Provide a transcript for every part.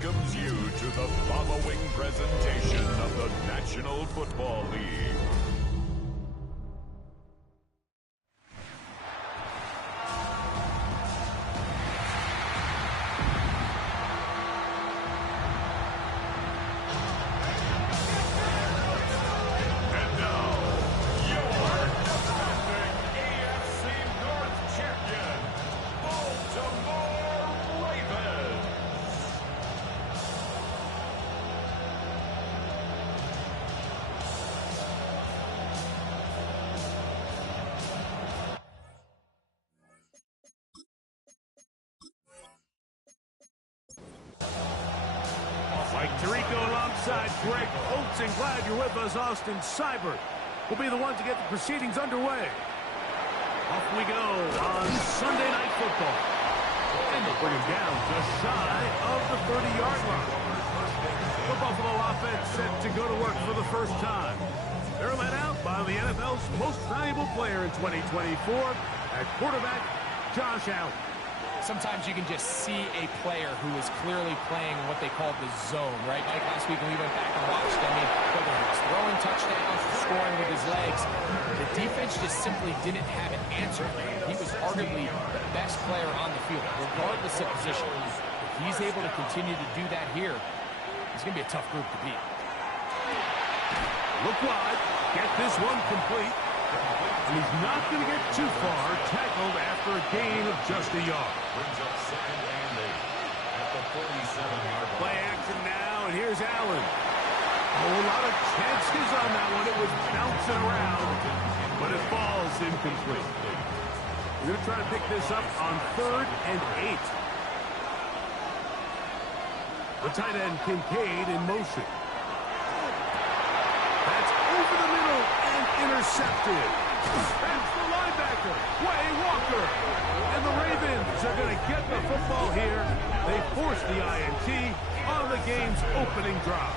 welcomes you to the following presentation of the National Football League. Mike Tirico alongside Greg Olsen. Glad you're with us. Austin Seibert will be the one to get the proceedings underway. Off we go on Sunday Night Football. And they'll bring him down just shy of the 30-yard line. The Buffalo offense set to go to work for the first time. They're led out by the NFL's most valuable player in 2024 at quarterback, Josh Allen. Sometimes you can just see a player who is clearly playing what they call the zone, right? Like last week when we went back and watched, whether he was throwing touchdowns or scoring with his legs, the defense just simply didn't have an answer. He was arguably the best player on the field, regardless of position. If he's able to continue to do that here, it's going to be a tough group to beat. Look wide. Get this one complete. And he's not going to get too far. Tackled after a gain of just a yard. Brings up 2nd and 8 at the 47-yard line. Play action now, and here's Allen. Oh, a lot of chances on that one. It was bouncing around, but it falls incomplete. We're going to try to pick this up on 3rd and 8. The tight end, Kincaid, in motion. That's over the middle and intercepted. That's the linebacker, Way Walker. And the Ravens are going to get the football here. They force the INT on the game's opening drive.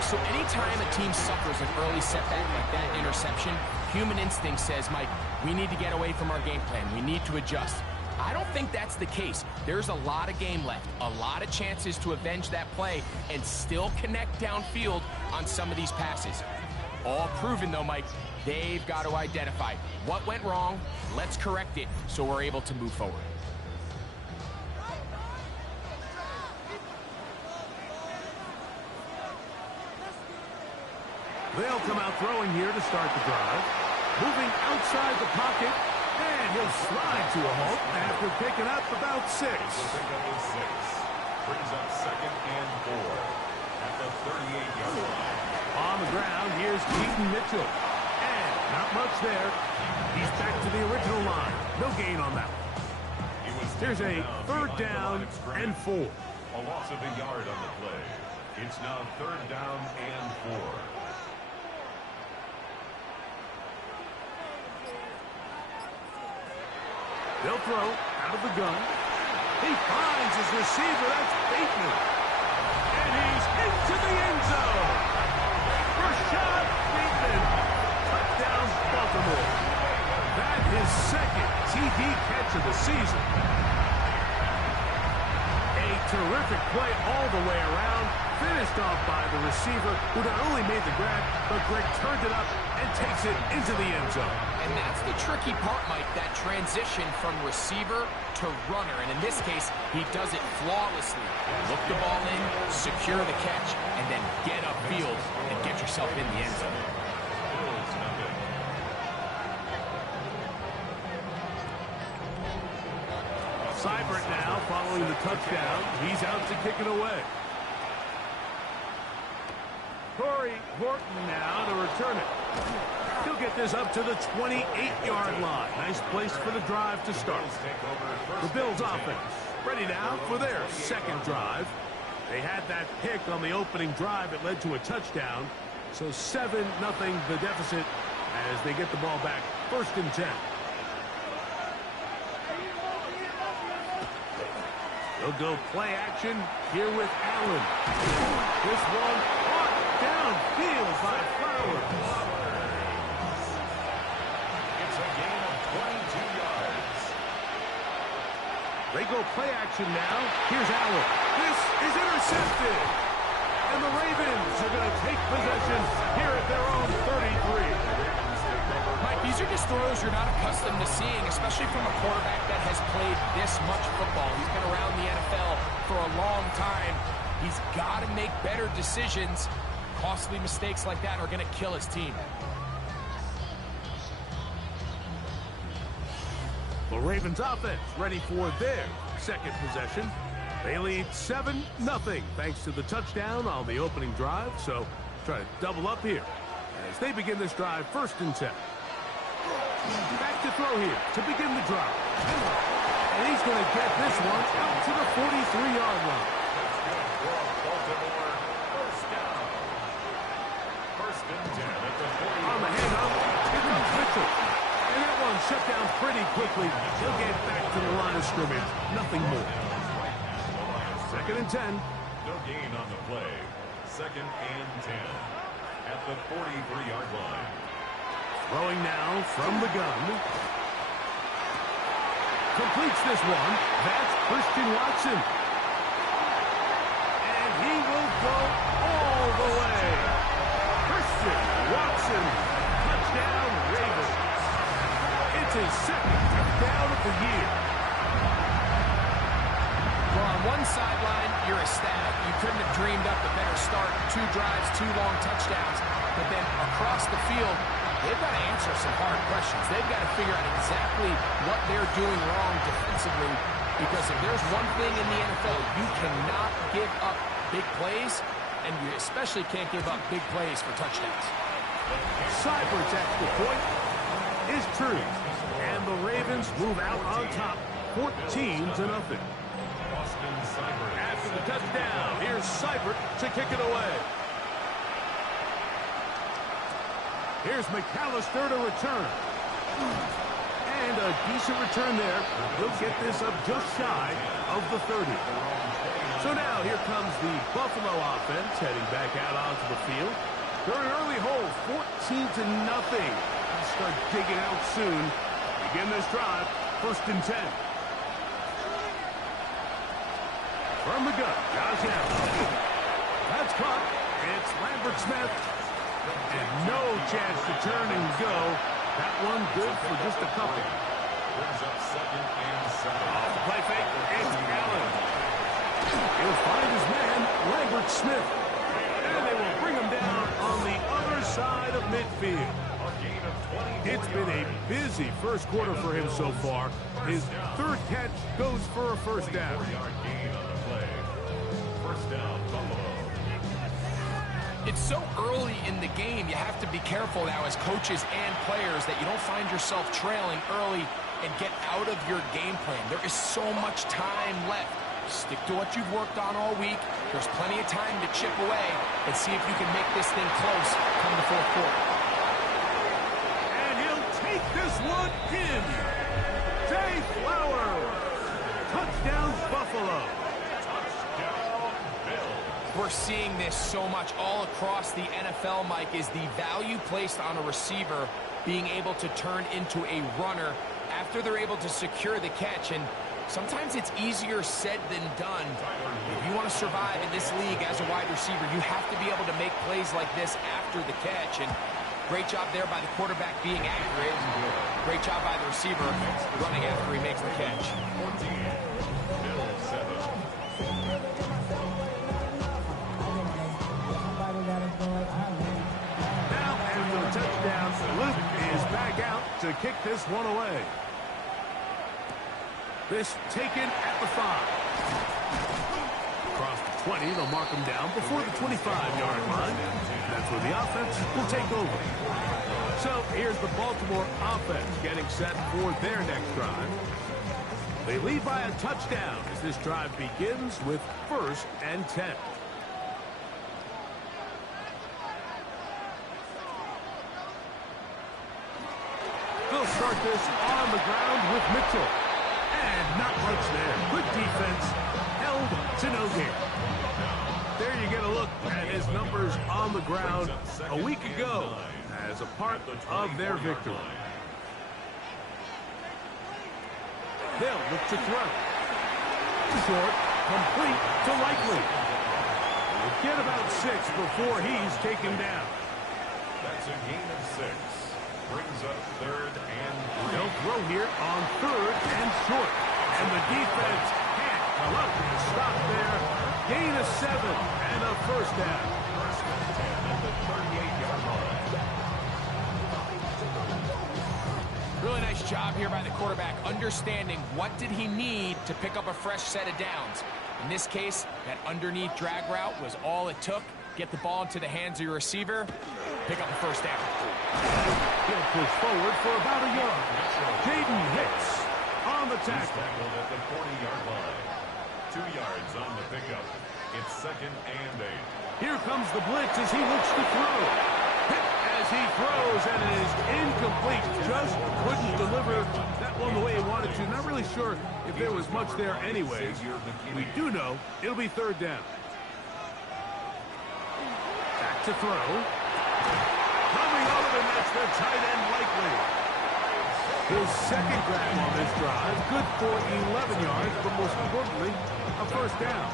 So anytime a team suffers an early setback like that interception, human instinct says, Mike, we need to get away from our game plan. We need to adjust. I don't think that's the case. There's a lot of game left, a lot of chances to avenge that play and still connect downfield on some of these passes. All proven, though, Mike. They've got to identify what went wrong, let's correct it so we're able to move forward. They'll come out throwing here to start the drive. Moving outside the pocket, and he'll slide to a halt after picking up about 6. Brings up 2nd and 4 at the 38-yard line. On the ground, here's Keaton Mitchell. And not much there. He's back to the original line. No gain on that one. Here's a 3rd down and 4. A loss of a yard on the play. It's now 3rd down and 4. They'll throw out of the gun. He finds his receiver. That's Bateman. And he's into the end zone. Rashad Bateman. Touchdown, Baltimore. That is 2nd TD catch of the season. A terrific play all the way around. Finished off by the receiver, who not only made the grab, but Greg turned it up and takes it into the end zone. And that's the tricky part, Mike, that transition from receiver to runner. And in this case, he does it flawlessly. Look the ball in, secure the catch, and then get upfield and get yourself in the end zone. Seibert now following the touchdown. He's out to kick it away. Corey Horton now to return it. He'll get this up to the 28-yard line. Nice place for the drive to start. The Bills offense ready now for their 2nd drive. They had that pick on the opening drive. It led to a touchdown. So 7-0 the deficit as they get the ball back. 1st and 10. They'll go play action here with Allen. This one caught downfield by Flowers. It's a gain of 22 yards. They go play action now. Here's Allen. This intercepted. And the Ravens are going to take possession here at their own 33. Mike, these are just throws you're not accustomed to seeing, especially from a quarterback that has played this much football. He's been around the NFL for a long time. He's got to make better decisions. Costly mistakes like that are going to kill his team. The Ravens offense ready for their second possession. They lead 7-0 thanks to the touchdown on the opening drive. So try to double up here as they begin this drive, 1st and 10. Back to throw here to begin the drive. And he's going to get this one out to the 43-yard line. On the handoff, here comes Mitchell. And that one shut down pretty quickly. He'll get back to the line of scrimmage. Nothing more. 2nd and 10. No gain on the play. 2nd and 10 at the 43-yard line. Throwing now from the gun. Completes this one. That's Christian Watson. And he will go all the way. Christian Watson. Touchdown, Ravens. It's his 2nd touchdown of the year. Well, on one sideline, you're ecstatic. You couldn't have dreamed up a better start. 2 drives, 2 long touchdowns. But then across the field, they've got to answer some hard questions. They've got to figure out exactly what they're doing wrong defensively. Because if there's one thing in the NFL, you cannot give up big plays, and you especially can't give up big plays for touchdowns. Seibert's extra point is true. And the Ravens move out on top, 14-0. After the touchdown, here's Seibert to kick it away. Here's McAllister to return. And a decent return there. He'll get this up just shy of the 30. So now here comes the Buffalo offense heading back out onto the field. They're an early hole, 14-0. They'll start digging out soon. Begin this drive, 1st and 10. From the gun, Josh Allen. That's caught. It's Lambert Smith. And no chance to turn and go. That one good for just a couple. Brings up 2nd and 7. Off the play fake, it's Allen. He'll find his man, Lambert Smith. And they will bring him down on the other side of midfield. It's been a busy first quarter for him so far. His 3rd catch goes for a 1st down. It's so early in the game, you have to be careful now as coaches and players that you don't find yourself trailing early and get out of your game plan. There is so much time left. Stick to what you've worked on all week. There's plenty of time to chip away and see if you can make this thing close come the 4th quarter. And he'll take this one in. Zay Flowers. Touchdown, Buffalo. We're seeing this so much all across the NFL, Mike, is the value placed on a receiver being able to turn into a runner after they're able to secure the catch. And sometimes it's easier said than done. If you want to survive in this league as a wide receiver, you have to be able to make plays like this after the catch. And great job there by the quarterback being accurate. Great job by the receiver running after he makes the catch. Now, after the touchdown, Luke is back out to kick this one away. This taken at the 5. Across the 20, they'll mark him down before the 25-yard line. That's where the offense will take over. So here's the Baltimore offense getting set for their next drive. They lead by a touchdown as this drive begins with 1st and 10. They'll start this on the ground with Mitchell. And not much there. Good defense. Held to no gain. There you get a look at his numbers on the ground a week ago as a part of their victory. They'll look to throw. Short, complete to Likely. Get about 6 before he's taken down. That's a gain of 6. Brings up 3rd and 3. They'll throw here on 3rd and short. And the defense can't come up and stop there. Gain of 7 and a first down. First and 10 at the 38-yard line. Really nice job here by the quarterback, understanding what did he need to pick up a fresh set of downs. In this case, that underneath drag route was all it took. Get the ball into the hands of your receiver, pick up a first down. He'll push forward for about a yard. Jaden Hicks on the tackle. Tackled at the 40-yard line. 2 yards on the pickup. It's 2nd and 8. Here comes the blitz as he looks to throw. Hit as he throws, and it is incomplete. Just couldn't deliver that one the way he wanted to. Not really sure if there was much there anyways. We do know it'll be 3rd down. Back to throw. Coming over, and that's the tight end likely. His 2nd grab on this drive. Good for 11 yards, but most importantly, a first down.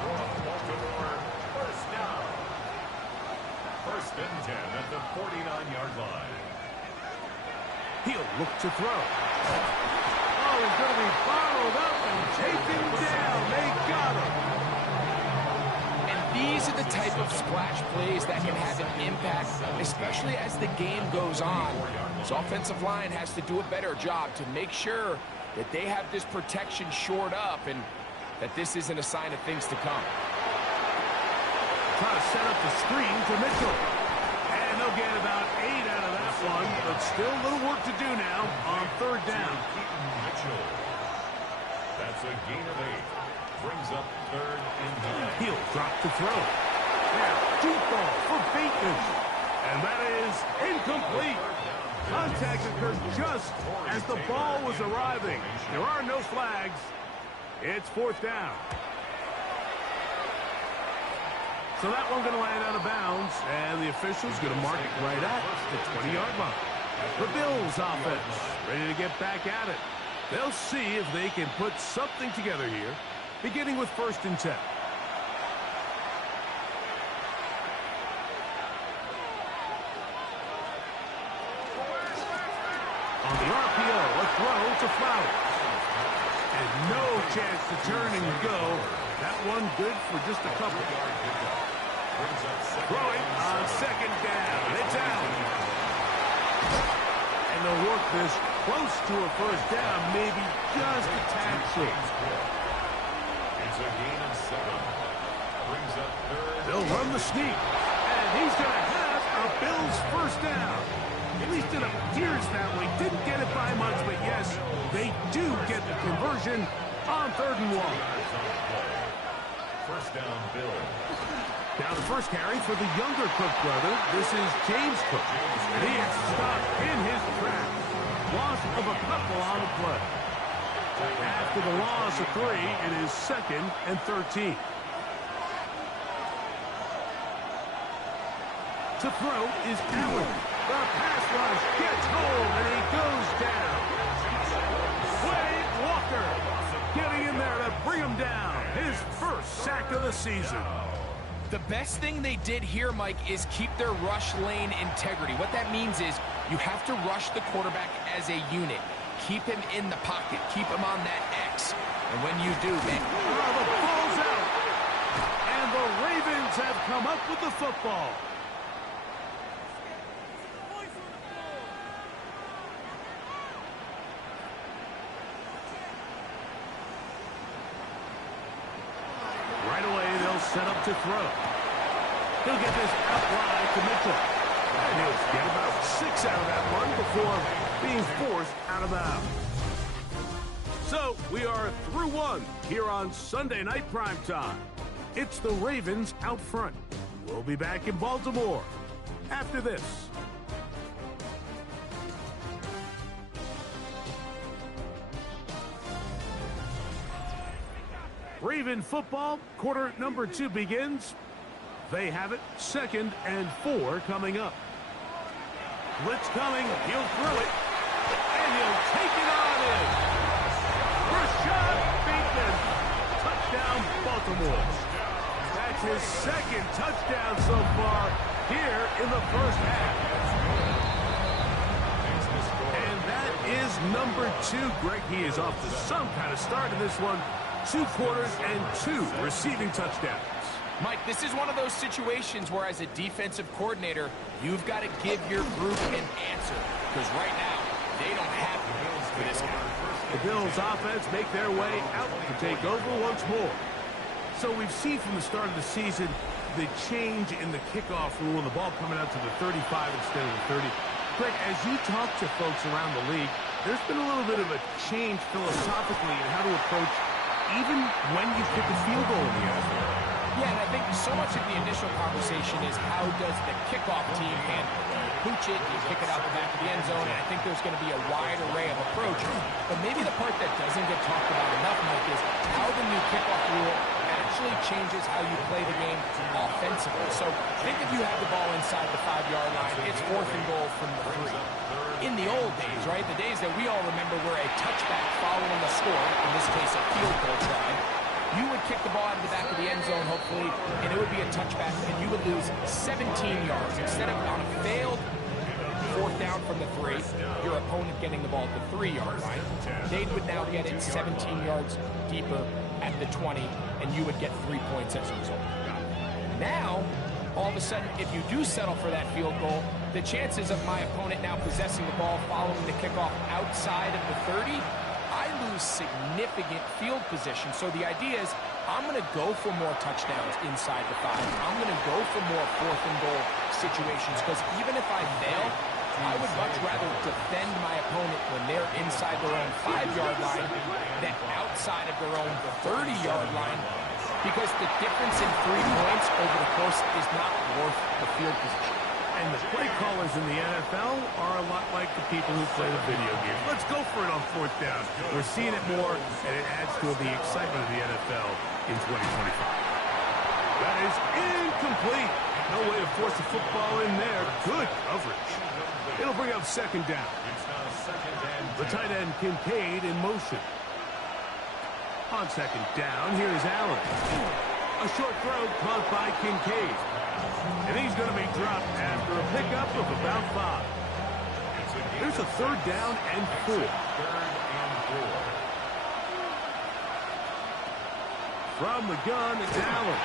First down. 1st and 10 at the 49-yard line. He'll look to throw. Oh, he's going to be bottled up and taken down. They got him. And these are the type of splash plays that can have an impact, especially as the game goes on. His offensive line has to do a better job to make sure that they have this protection shored up and that this isn't a sign of things to come. Try to set up the screen to Mitchell. And they'll get about 8 out of that one, but still a little work to do now on 3rd down. Mitchell. That's a gain of 8. Brings up 3rd and 9. He'll drop to throw. Now, deep ball for Bateman. And that is incomplete. Contact occurred just as the ball was arriving. There are no flags. It's 4th down. So that one going to land out of bounds, and the official's going to mark it right at the 20-yard line. The Bills offense ready to get back at it. They'll see if they can put something together here, beginning with 1st and 10. On the RPO, a throw to Flowers. And no chance to turn and go. That one good for just a couple. Throwing on 2nd down. It's out. And they'll work this close to a first down, maybe just a tad short. It's a gain of 7. Brings up 3rd. They'll run the sneak. And he's going to have a Bills first down. At least it appears that way. Didn't get it by much, but yes, they do get the conversion on 3rd and 1. First down, Bill. Now the first carry for the younger Cook brother. This is James Cook. And he is stopped in his tracks. Loss of a couple on the play. After the loss of 3, it is 2nd and 13. To throw is Allen. The pass rush gets home, and he goes down. Wade Walker getting in there to bring him down. His first sack of the season. The best thing they did here, Mike, is keep their rush lane integrity. What that means is you have to rush the quarterback as a unit. Keep him in the pocket. Keep him on that X. And when you do, man. Oh, the ball's out. And the Ravens have come up with the football. Right away, they'll set up to throw. He'll get this out wide to Mitchell. And he'll get about 6 out of that one before being forced out of bounds. So, we are through 1 here on Sunday Night Primetime. It's the Ravens out front. We'll be back in Baltimore after this. Raven football, quarter number 2 begins. They have it, 2nd and 4 coming up. Blitz coming, he'll throw it, and he'll take it on in. Rashad Bateman, touchdown Baltimore. That's his second touchdown so far here in the first half. And that is number 2. Greg, he is off to some kind of start in this one. 2 quarters and 2 receiving touchdowns. Mike, this is one of those situations where as a defensive coordinator, you've got to give your group an answer. Because right now, they don't have the Bills for this guy. The Bills offense make their way out to take over once more. So we've seen from the start of the season the change in the kickoff rule and the ball coming out to the 35 instead of the 30. Greg, as you talk to folks around the league, there's been a little bit of a change philosophically in how to approach even when you kick a field goal in the NFL. Yeah, and I think so much of the initial conversation is how does the kickoff team handle it? Do you pooch it? Do you kick it out the back of the end zone? And I think there's going to be a wide array of approaches. But maybe the part that doesn't get talked about enough, Mike, is how the new kickoff rule actually changes how you play the game offensively. So think if you have the ball inside the 5-yard line, it's 4th and goal from the 3. In the old days, right, the days that we all remember were a touchback following a score, in this case a field goal try, you would kick the ball out of the back of the end zone, hopefully, and it would be a touchback, and you would lose 17 yards. Instead of on a failed 4th down from the 3, your opponent getting the ball at the 3-yard line, they would now get it 17 yards deeper at the 20, and you would get 3 points as a result. Now, all of a sudden, if you do settle for that field goal, the chances of my opponent now possessing the ball following the kickoff outside of the 30, I lose significant field position. So the idea is I'm going to go for more touchdowns inside the 5. I'm going to go for more 4th and goal situations because even if I fail, I would much rather defend my opponent when they're inside their own 5-yard line than outside of their own 30-yard line because the difference in 3 points over the course is not worth the field position. And the play callers in the NFL are a lot like the people who play the video games. Let's go for it on 4th down. We're seeing it more, and it adds to the excitement of the NFL in 2025. That is incomplete. No way to force the football in there. Good coverage. It'll bring up 2nd down. The tight end Kincaid in motion. On 2nd down, here's Allen. A short throw caught by Kincaid. And he's going to be dropped after a pickup of about 5. There's a 3rd down and 4. From the gun, it's Allen.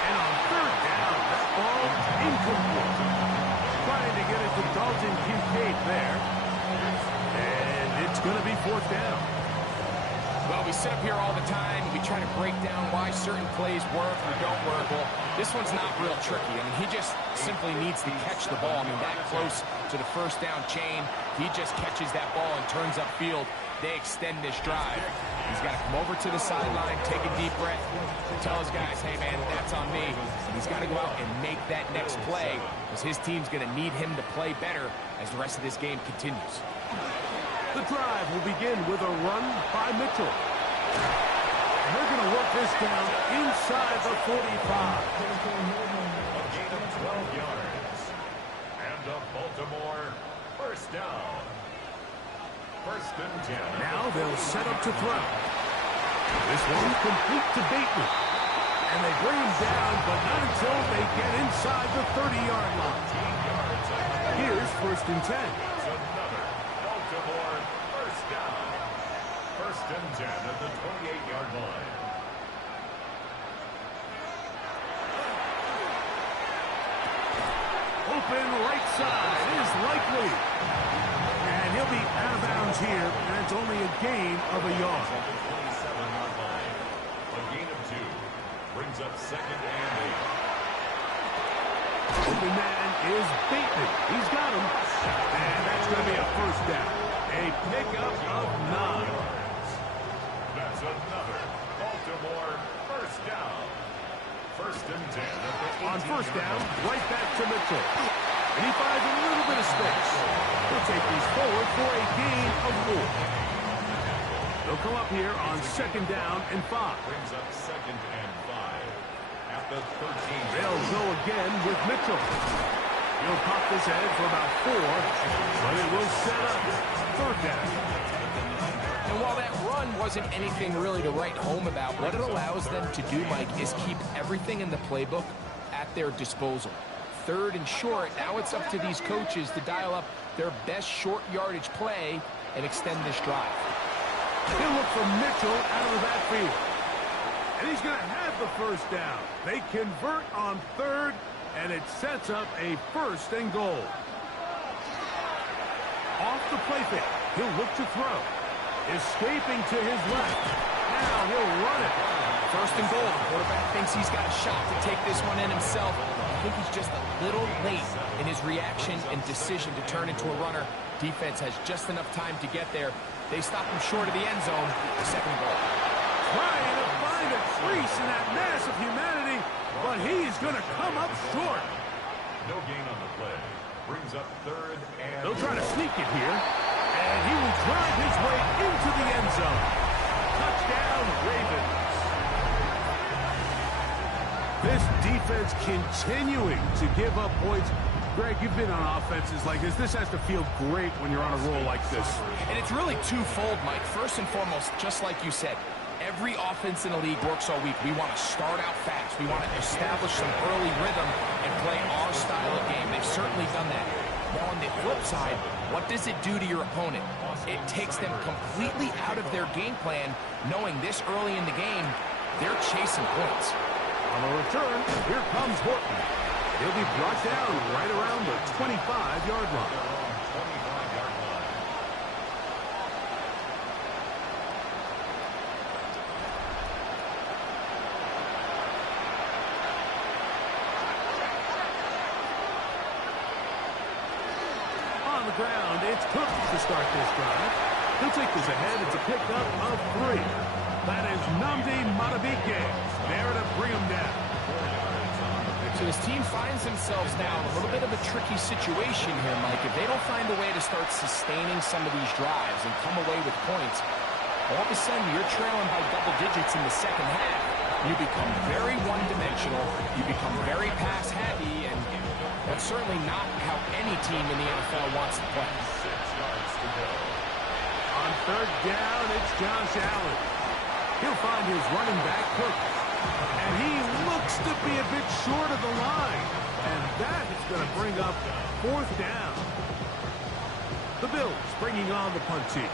And on 3rd down, that ball incomplete. Trying to get it to Dalton Kincaid there. And it's going to be 4th down. Well, we sit up here all the time, and we try to break down why certain plays work or don't work. Well, this one's not real tricky. I mean, he just simply needs to catch the ball. I mean, that close to the 1st down chain, he just catches that ball and turns upfield. They extend this drive. He's got to come over to the sideline, take a deep breath, tell his guys, hey, man, that's on me. And he's got to go out and make that next play because his team's going to need him to play better as the rest of this game continues. The drive will begin with a run by Mitchell. And they're going to work this down inside the 45. A gain of 12 yards. And a Baltimore 1st down. 1st and 10. Now they'll set up to throw. This one complete to Bateman. And they bring him down, but not until they get inside the 30-yard line. Here's 1st and 10. Baltimore 1st down. 1st and 10 at the 28-yard line. Open right side is likely. And he'll be out of bounds here, and it's only a gain of a yard. At the 27-yard line. A gain of 2. Brings up 2nd and 8. Open man is Bateman. He's got him. And that's going to be a 1st down. A pickup of 9. That's another Baltimore 1st down. 1st and 10 at the 18-yard line. On 1st down, right back to Mitchell. And he finds a little bit of space. He'll take these forward for a gain of 4. They'll come up here on 2nd down and 5. Brings up 2nd and 5 at the 13. They'll go again with Mitchell. He'll pop this ahead for about 4, but it will set up 3rd down. And while that run wasn't anything really to write home about, what it allows them to do, Mike, is keep everything in the playbook at their disposal. Third and short, now it's up to these coaches to dial up their best short yardage play and extend this drive. He'll look for Mitchell out of the backfield. And he's going to have the first down. They convert on third, and it sets up a first and goal. Off the play fake, he'll look to throw. Escaping to his left. Now he'll run it. First and goal. The quarterback thinks he's got a shot to take this one in himself. I think he's just a little late in his reaction and decision to turn into a runner. Defense has just enough time to get there. They stop him short of the end zone. Second goal. Trying to find a crease in that mass of humanity, but he's going to come up short. No gain on the play. Brings up third and... They'll try to sneak it here, and he will drive his way into the end zone. Touchdown, Ravens. This defense continuing to give up points. Greg, you've been on offenses like this. This has to feel great when you're on a roll like this. And it's really twofold, Mike. First and foremost, just like you said, every offense in the league works all week. We want to start out fast. We want to establish some early rhythm and play our style of game. They've certainly done that. Now, on the flip side, what does it do to your opponent? It takes them completely out of their game plan, knowing this early in the game, they're chasing points. On the return, here comes Horton. He'll be brought down right around the 25-yard line. On the ground, it's Cook to start this drive. He'll take this ahead. It's a pickup of 3. That is Nnamdi Madubuike there to bring him down. So this team finds themselves now in a little bit of a tricky situation here, Mike. If they don't find a way to start sustaining some of these drives and come away with points, all of a sudden you're trailing by double digits in the second half. You become very one-dimensional. You become very pass-happy, and that's certainly not how any team in the NFL wants to play. 6 yards to go. On third down, it's Josh Allen. He'll find his running back, Cook. And he looks to be a bit short of the line. And that is going to bring up fourth down. The Bills bringing on the punt team.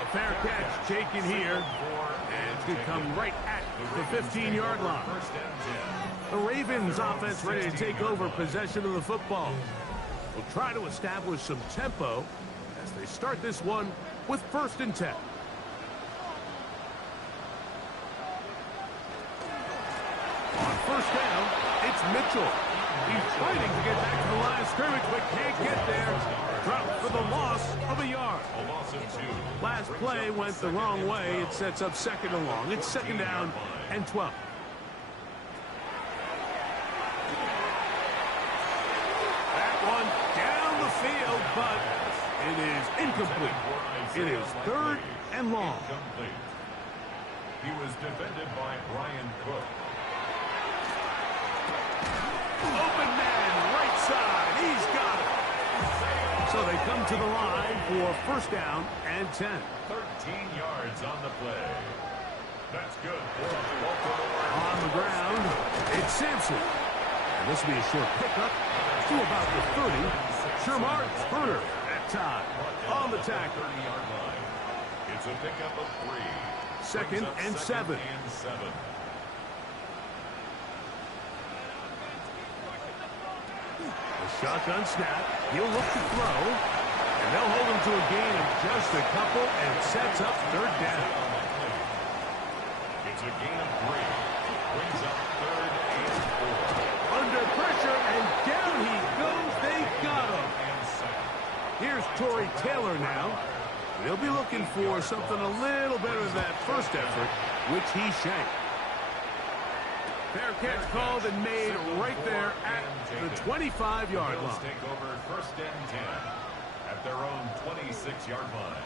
A fair catch taken here. And it's going to come right at the 15-yard line. The Ravens offense ready to take over possession of the football. Will try to establish some tempo as they start this one with 1st and 10. On 1st down, it's Mitchell. He's fighting to get back to the line of scrimmage, but can't get there. Dropped for the loss of a yard. A loss of 2. Last play went the wrong way. It sets up 2nd and long. It's 2nd down and 12. Field, but it is incomplete. It is 3rd and long. He was defended by Brian Cook. Open man, right side. He's got it. So they come to the line for 1st down and 10. 13 yards on the play. That's good. On the ground, it's Sampson. And this will be a short pickup to about the 30. Shermart Spurter at time on the tackle. It's a pickup of 3. 2nd and 7. The shotgun snap. He'll look to throw. And they'll hold him to a gain of just a couple and sets up 3rd down. It's a gain of 3. Brings up 3rd and 4. Under pressure, and down he goes. They got him. Here's Torrey Taylor now. They'll be looking for something a little better than that first effort, which he shanked. Fair catch called and made right there at the 25-yard line. Take over 1st and 10 at their own 26-yard line.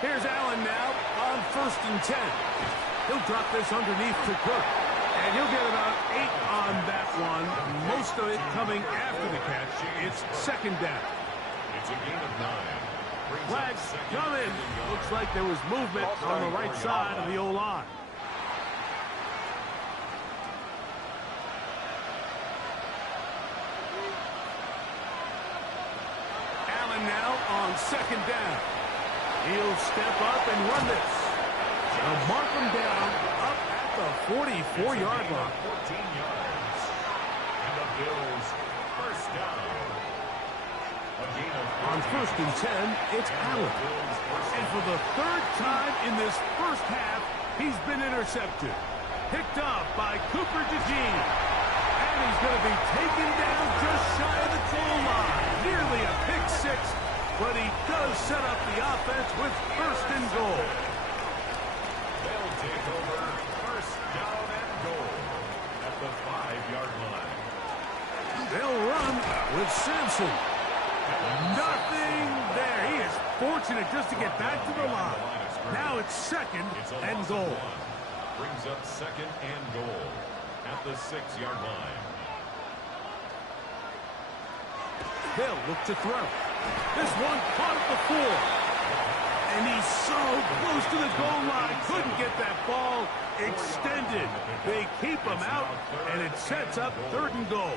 Here's Allen now on 1st and 10. He'll drop this underneath to Cook. And he'll get about 8 on that one. Most of it coming after the catch. It's 2nd down. It's a gain of 9. Flags coming. Looks like there was movement on the right side of the O-line. Allen now on 2nd down. He'll step up and run this. They'll mark him down up at the 44-yard line. 14 yards. And the Bills first down. A gain of On 1st and 10, it's Allen. And for the 3rd time in this first half, he's been intercepted. Picked off by Cooper DeJean. And he's going to be taken down just shy of the goal line. Nearly a pick 6, but he does set up the offense with 1st and goal. They'll take over 1st down and goal at the 5-yard line. They'll run with Sampson. Nothing there. He is fortunate just to get back to the line. Now it's 2nd and goal. Brings up 2nd and goal at the 6-yard line. They'll look to throw. This one caught at the 4. And he's so close to the goal line. Couldn't get that ball extended. They keep him out, and it sets up 3rd and goal.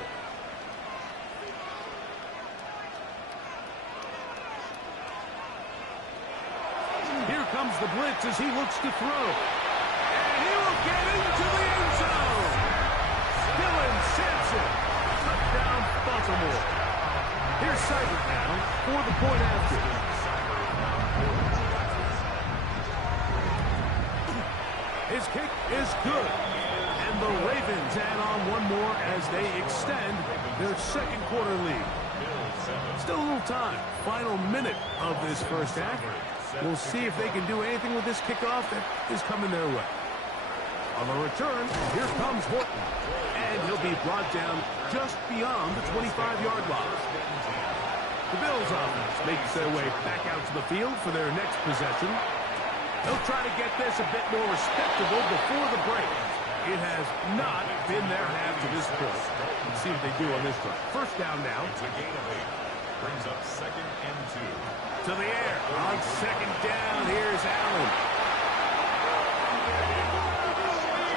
Here comes the blitz as he looks to throw. And he will get into the end zone. Dylan Sampson. Touchdown, Baltimore. Here's Seibert now for the point after. His kick is good. And the Ravens add on one more as they extend their 2nd quarter lead. Still a little time. Final minute of this first half. We'll see if they can do anything with this kickoff that is coming their way. On the return, here comes Horton. And he'll be brought down just beyond the 25-yard line. The Bills offense makes their way back out to the field for their next possession. They'll try to get this a bit more respectable before the break. It has not been their half to this point. Let's see what they do on this drive. 1st down now. It's a gain of 8. Brings up 2nd and 2. To the air. On 2nd down, here's Allen.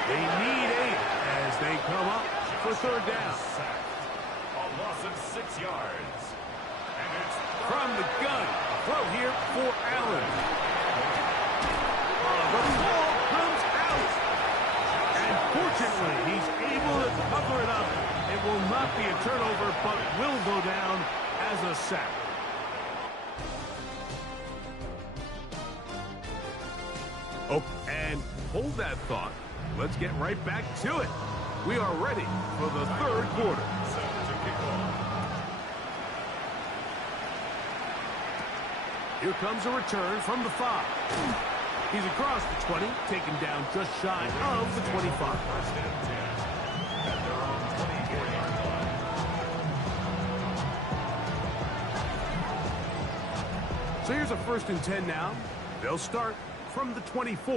They need 8 as they come up for 3rd down. A loss of 6 yards. And it's From the gun. Throw here for Allen. The ball comes out. And fortunately, he's able to cover it up. It will not be a turnover, but will go down as a sack. Oh, and hold that thought. Let's get right back to it. We are ready for the 3rd quarter. set to kick off. Here comes a return from the 5. He's across the 20, taken down just shy of the 25. 1st and 10 at their own 24-yard line. So here's a 1st and 10 now. They'll start from the 24.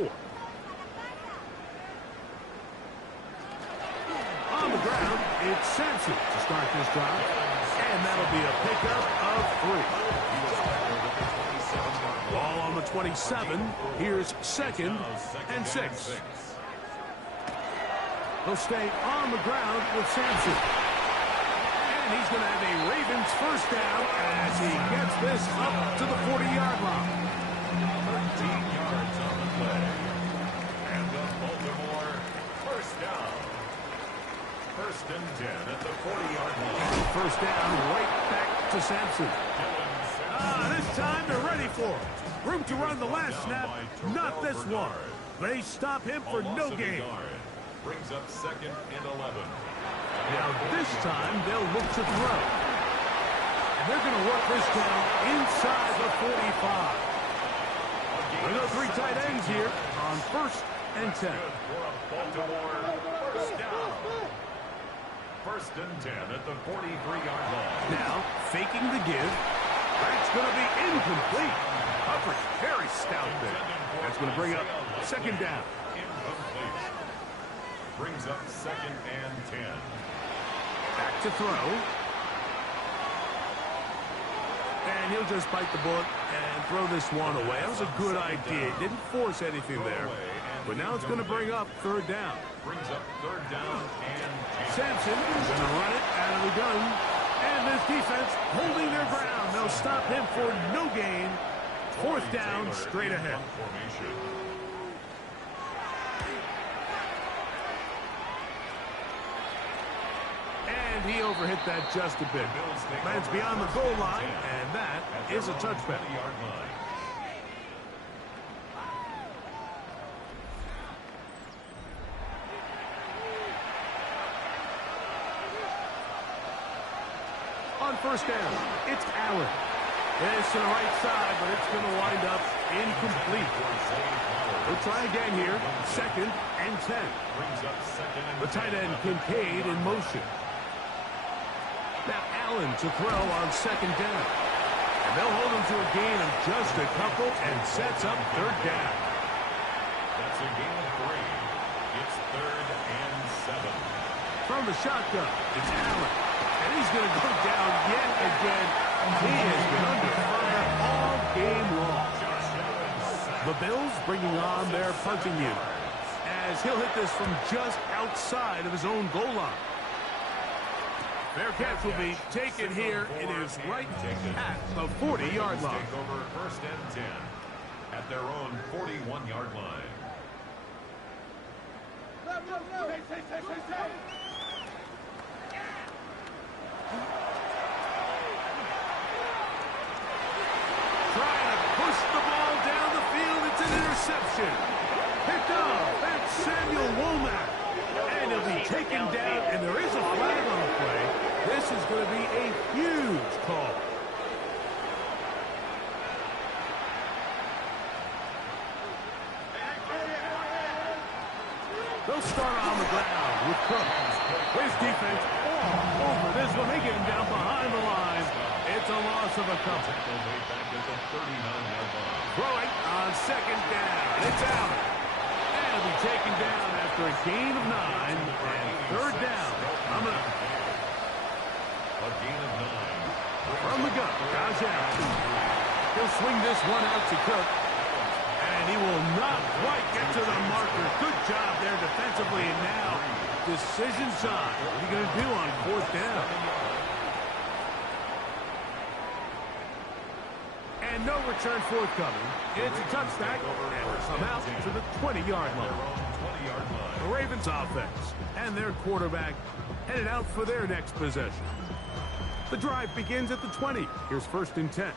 On the ground, it's Sampson to start this drive. And that'll be a pickup of 3. Ball on the 27. Here's 2nd and 6. He'll stay on the ground with Sampson. And he's going to have a Ravens 1st down as he gets this up to the 40-yard line. 13 yards on the play. And the Baltimore 1st down. 1st and 10 at the 40-yard line. 1st down, right back to Sampson. This time they're ready for him. Room to run the last snap, not this one. They stop him for no gain. Brings up 2nd and 11. Now this time they'll look to throw. And they're going to work this down inside the 45. There are 3 tight ends here on 1st and 10. For a Baltimore 1st down. 1st and 10 at the 43-yard line. Now faking the give. That's going to be incomplete. coverage. Very stout there. That's going to bring up second down. Incomplete. Brings up 2nd and 10. Back to throw. And he'll just bite the bullet and throw this one away. That was a good idea. He didn't force anything there. But now it's going to bring up 3rd down. Brings up 3rd down and 10. Sampson is going to run it out of the gun. And this defense holding their ground. They'll stop him for no gain. 4th down, straight ahead. And he overhit that just a bit. Lands beyond the goal line, and that is a touchback. On 1st down, it's Allen. It's to the right side, but it's going to wind up incomplete. We'll try again here. 2nd and 10. The tight end, Kincaid, in motion. Now Allen to throw on 2nd down. And they'll hold him to a gain of just a couple and sets up 3rd down. That's a gain of 3. It's 3rd and 7. From the shotgun, it's Allen. And he's going to go down yet again. He has been under fire all game long. The Bills bringing on their punting unit as he'll hit this from just outside of his own goal line. Their catch will be taken here. It is right at the 40-yard line. Take over 1st and 10 at their own 41-yard line. Trying to push the ball down the field. It's an interception. Picked off. That's Samuel Womack. And he'll be taken down, and there is a flag on the play. This is going to be a huge call. They'll start on the ground with Cook. His defense all over this one. They get him down behind the line. It's a loss of a couple. Throwing on 2nd down. It's out. And it'll be taken down after a gain of 9 and 3rd down. Coming up. A gain of 9. From the gun, Josh Allen. He'll swing this one out to Cook. And he will not quite get to the marker. Good job there defensively. And now, decision time. What are you going to do on 4th down? And no return forthcoming. It's a touchback, and we'll come out to the 20-yard line. The Ravens offense and their quarterback headed out for their next possession. The drive begins at the 20. Here's 1st and 10.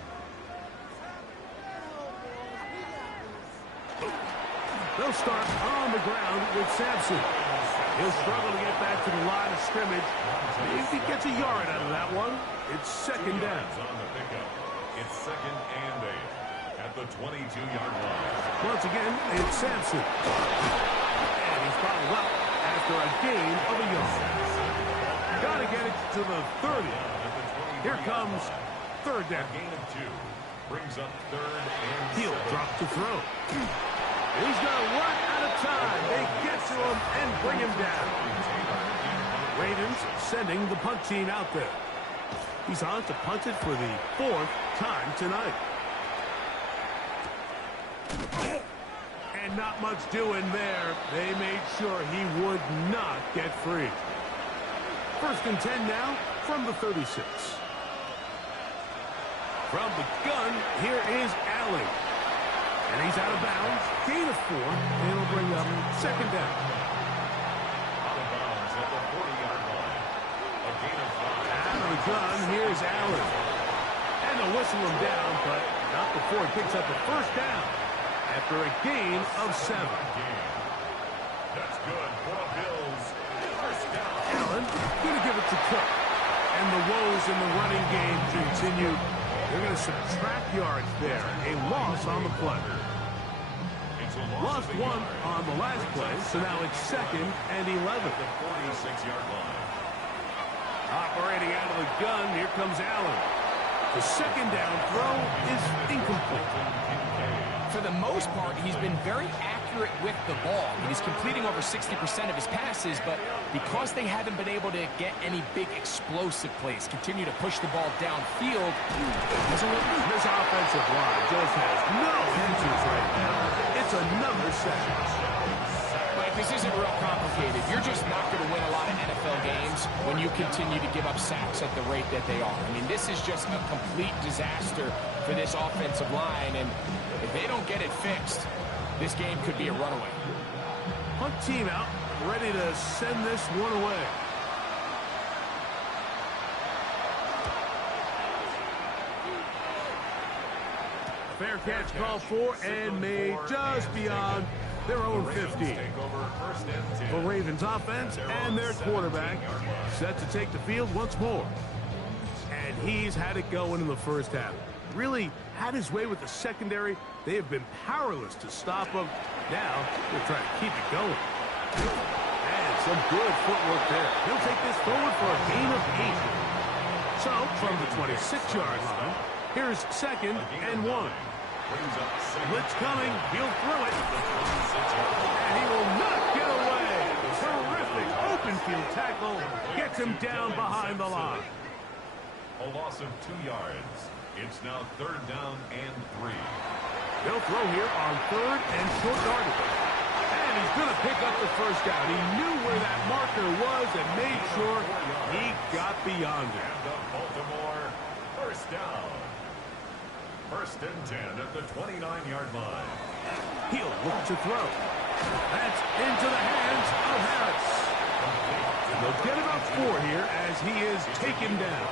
They'll start on the ground with Sampson. He'll struggle to get back to the line of scrimmage. If he gets a yard out of that one, it's 2nd down. It's 2nd and 8 at the 22-yard line. Once again, it's Sampson. And he's fouled up after a gain of a yard. Got to get it to the 30. Here comes 3rd down. Gain of 2 brings up 3rd and 7. He'll drop to throw. He's going to run out of time. They get to him and bring him down. Ravens sending the punt team out there. He's on to punt it for the 4th time tonight. And not much doing there. They made sure he would not get free. 1st and 10 now from the 36. From the gun, here is Allen. And he's out of bounds. Gain of 4. And it'll bring up 2nd down. Out of bounds at the 40-yard line. A gain of 5. Out of the gun, here's Allen. And they'll whistle him down, but not before he picks up a 1st down after a gain of 7. That's good for the Bills. 1st down. Allen going to give it to Cook. And the woes in the running game continue. They're going to subtract yards there. A loss on the play. Lost 1 on the last play, so now it's 2nd and 11. The 46-yard line. Operating out of the gun, here comes Allen. The second down throw is incomplete. For the most part, he's been very accurate with the ball. He's completing over 60% of his passes, but because they haven't been able to get any big explosive plays, continue to push the ball downfield, This offensive line just has no answers right now. It's another sack. Mike, this isn't real complicated. You're just not going to win a lot of NFL games when you continue to give up sacks at the rate that they are. I mean, this is just a complete disaster for this offensive line, and if they don't get it fixed, this game could be a runaway. Punt team out, ready to send this one away. Fair catch called for and made just beyond their own 50. The Ravens offense and their quarterback set to take the field once more. And he's had it going in the first half. Really had his way with the secondary. They have been powerless to stop him. Now they're trying to keep it going. And some good footwork there. He'll take this forward for a gain of 8. So from the 26-yard line, here's 2nd and 1. Blitz coming. He'll throw it. And he will not get away. Terrific open field tackle. Gets him down behind the line. A loss of 2 yards. It's now 3rd down and 3. They'll throw here on 3rd and short yardage. And he's going to pick up the first down. He knew where that marker was and made sure he got beyond it. And the Baltimore 1st down. 1st and 10 at the 29-yard line. He'll look to throw. That's into the hands of Harris. And they'll get about 4 here as he is taken down.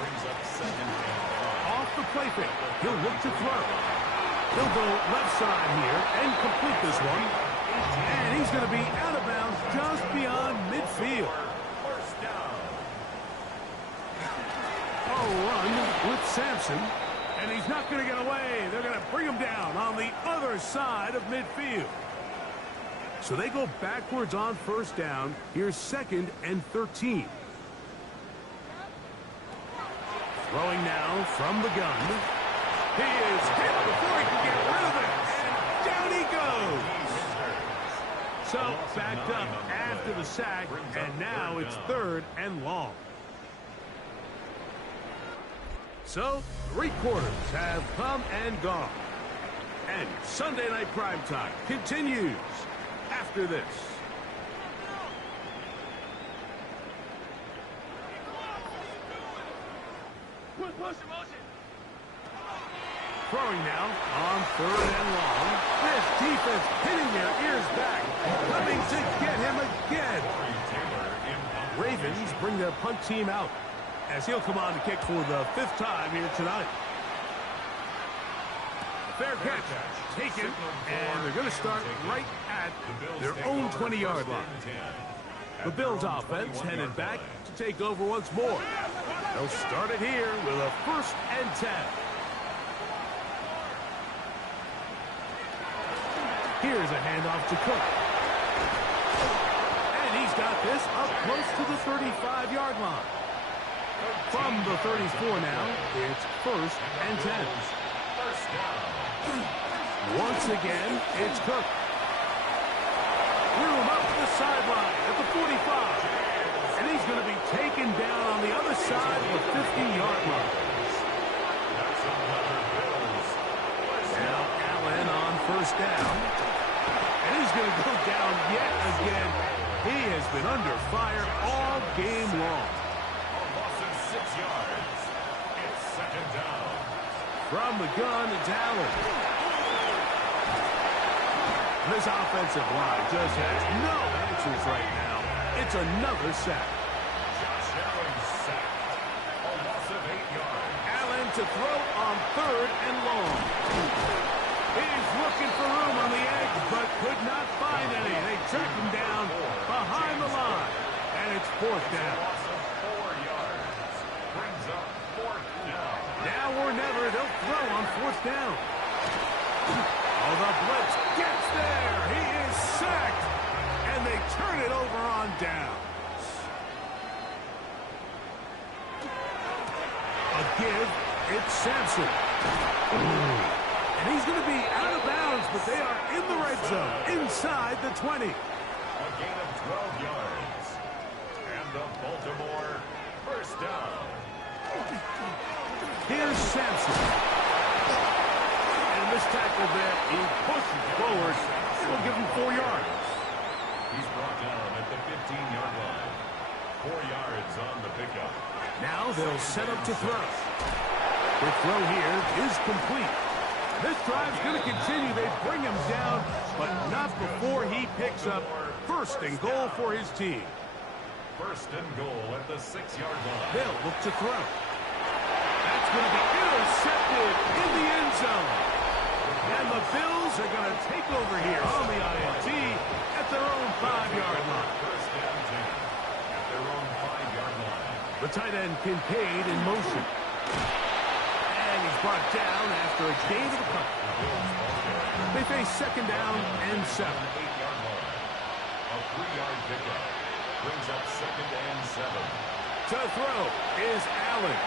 Brings up 2nd and 5. Off the play fake. He'll look to throw. He'll go left side here and complete this one. And he's going to be out of bounds just beyond midfield. 1st down. A run with Sampson. And he's not going to get away. They're going to bring him down on the other side of midfield. So they go backwards on 1st down. Here's 2nd and 13. Throwing now from the gun. He is hit before he can get rid of it. And down he goes. So backed up after the sack. And now it's 3rd and long. So 3 quarters have come and gone. And Sunday Night Primetime continues after this. Throwing now on 3rd and long. This defense hitting their ears back. Coming to get him again. Ravens bring their punt team out as he'll come on to kick for the 5th time here tonight. Fair catch taken, and they're going to start right at their own 20-yard line. The Bills offense headed back to take over once more. They'll start it here with a 1st and 10. Here's a handoff to Cook. And he's got this up close to the 35-yard line. From the 34 now, it's 1st and 10. Once again, it's Cook. Room up the sideline at the 45. And he's going to be taken down on the other side of the 50-yard line. Now Allen on 1st down. And he's going to go down yet again. He has been under fire all game long. A loss of 6 yards. It's 2nd down. From the gun, it's Allen. This offensive line just has no answers right now. It's another sack. Josh Allen sacked. A loss of 8 yards. Allen to throw on 3rd and long. He's looking for room on the edge, but could not find any. They track him down behind the line. And it's 4th down. Loss of 4 yards. Brings up 4th down. Now or never, they'll throw on 4th down. Oh, the blitz gets there. He is sacked. And they turn it over on downs. A give it's Sampson. And he's going to be out of bounds, but they are in the red zone, inside the 20. A gain of 12 yards. And the Baltimore first down. Here's Sampson. And this tackle there, he pushes forward. It'll give him 4 yards. He's brought down at the 15-yard line. 4 yards on the pickup. Now they'll set up to throw. The throw here is complete. This drive's going to continue. They bring him down, but not before he picks up first and goal for his team. First and goal at the 6-yard line. They'll look to throw. That's going to be intercepted in the end zone. And the Bills are going to take over here on the INT at their own 5-yard line. First and 10 at their own 5-yard line. The tight end Kincaid in motion. And he's brought down after a gain of a couple. They face second down and 7. 8-yard line. A 3-yard pickup. Brings up second and 7. To throw is Allen.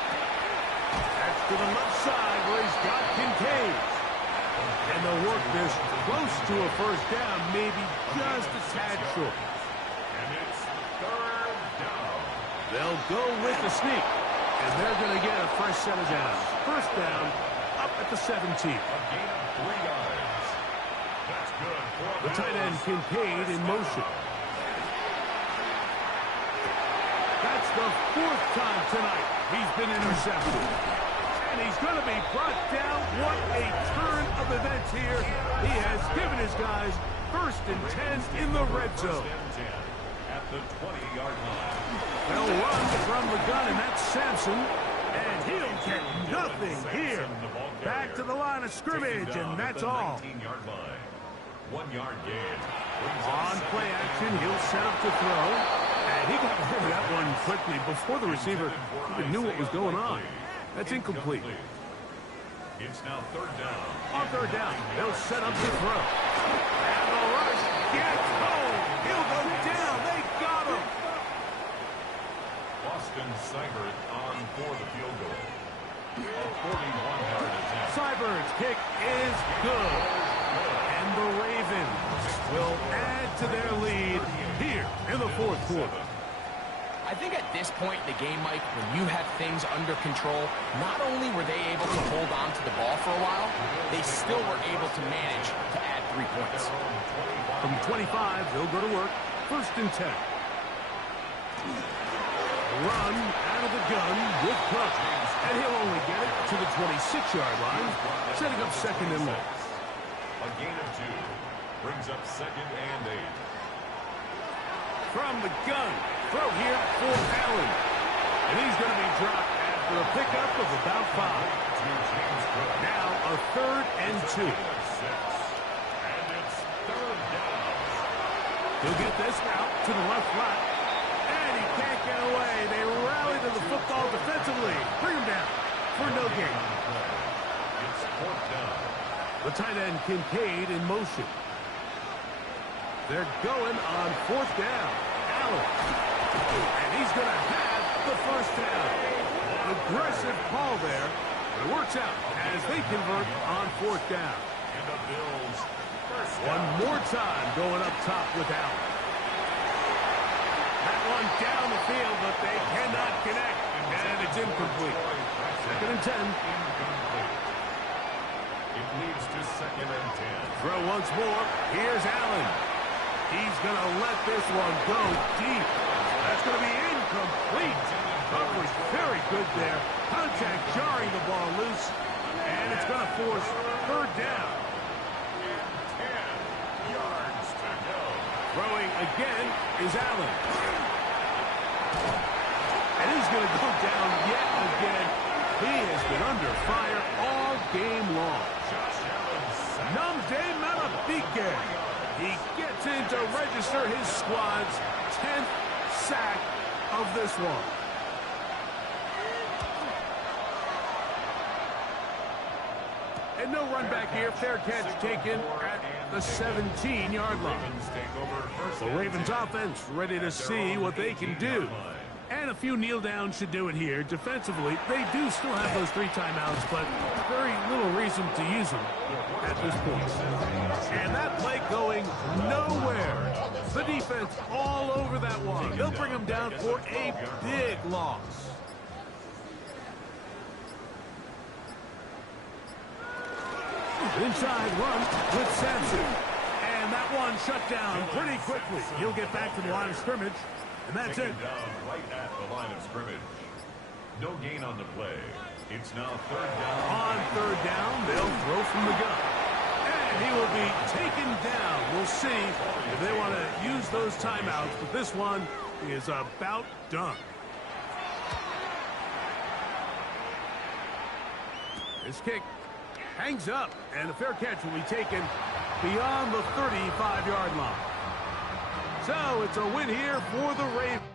That's to the left side where he's got Kincaid. And they'll work this close to a first down, maybe just a tad short. And it's third down. They'll go with the sneak. And they're going to get a fresh set of downs. First down, up at the 17. A gain of 3 yards. That's good for The tight end Kincaid in motion. That's the 4th time tonight he's been intercepted. And he's going to be brought down. What a turn of events here. He has given his guys first and 10 in the red zone. First and 10 at the 20-yard line. They'll run from the gun, and that's Sampson. And he'll get nothing here. Back to the line of scrimmage, and that's all. 19-yard line. 1-yard gain. On play action, he'll set up to throw. And he got rid of that one quickly before the receiver even knew what was going on. That's incomplete. It's now third down. On third down, they'll set up to throw. And the rush gets home. He'll go down. They got him. Austin Seibert on for the field goal. A 41-yard attempt. Seibert's kick is good. And the Ravens will add to their lead here in the 4th quarter. I think at this point in the game, Mike, when you have things under control, not only were they able to hold on to the ball for a while, they still were able to manage to add 3 points. From 25, they'll go to work. First and 10. Run out of the gun with Cook. And he'll only get it to the 26-yard line, setting up second and long. A gain of 2 brings up second and 8. From the gun, throw here for Allen. And he's going to be dropped after a pickup of about 5. Now a 3rd and 2. And it's third down. He'll get this out to the left flat. And he can't get away. They rally to the football defensively. Bring him down for no gain. It's 4th down. The tight end Kincaid in motion. They're going on 4th down. Allen. And he's going to have the first down. Aggressive call there. But it works out as they convert on 4th down. And the Bills first One down. more time going up top with Allen. That one down the field, but they cannot connect. And it's incomplete. Second and 10. Incomplete. It leads to second and 10. Throw once more. Here's Allen. He's going to let this one go deep. That's going to be incomplete. Coverage very good there. Contact jarring the ball loose. And it's going to force third down. 10 yards to go. Throwing again is Allen. And he's going to go down yet again. He has been under fire all game long. Josh Allen sacked. Namde Malabike. He gets in to register his squad's 10th sack of this one. And no run back here. Fair catch taken at the 17-yard line. Ravens take over first The and Ravens 10. offense ready to see what they can do. And a few kneel downs should do it here. Defensively, they do still have those 3 timeouts, but very little reason to use them at this point. And that play going nowhere. The defense all over that one. They'll bring them down for a big loss. Inside run with Sampson. And that one shut down pretty quickly. He'll get back to the line of scrimmage. And that's it. Down right at the line of scrimmage. No gain on the play. It's now 3rd down. On 3rd down, they'll throw from the gun. And he will be taken down. We'll see if they want to use those timeouts, but this one is about done. This kick hangs up, and a fair catch will be taken beyond the 35-yard line. So it's a win here for the Ravens.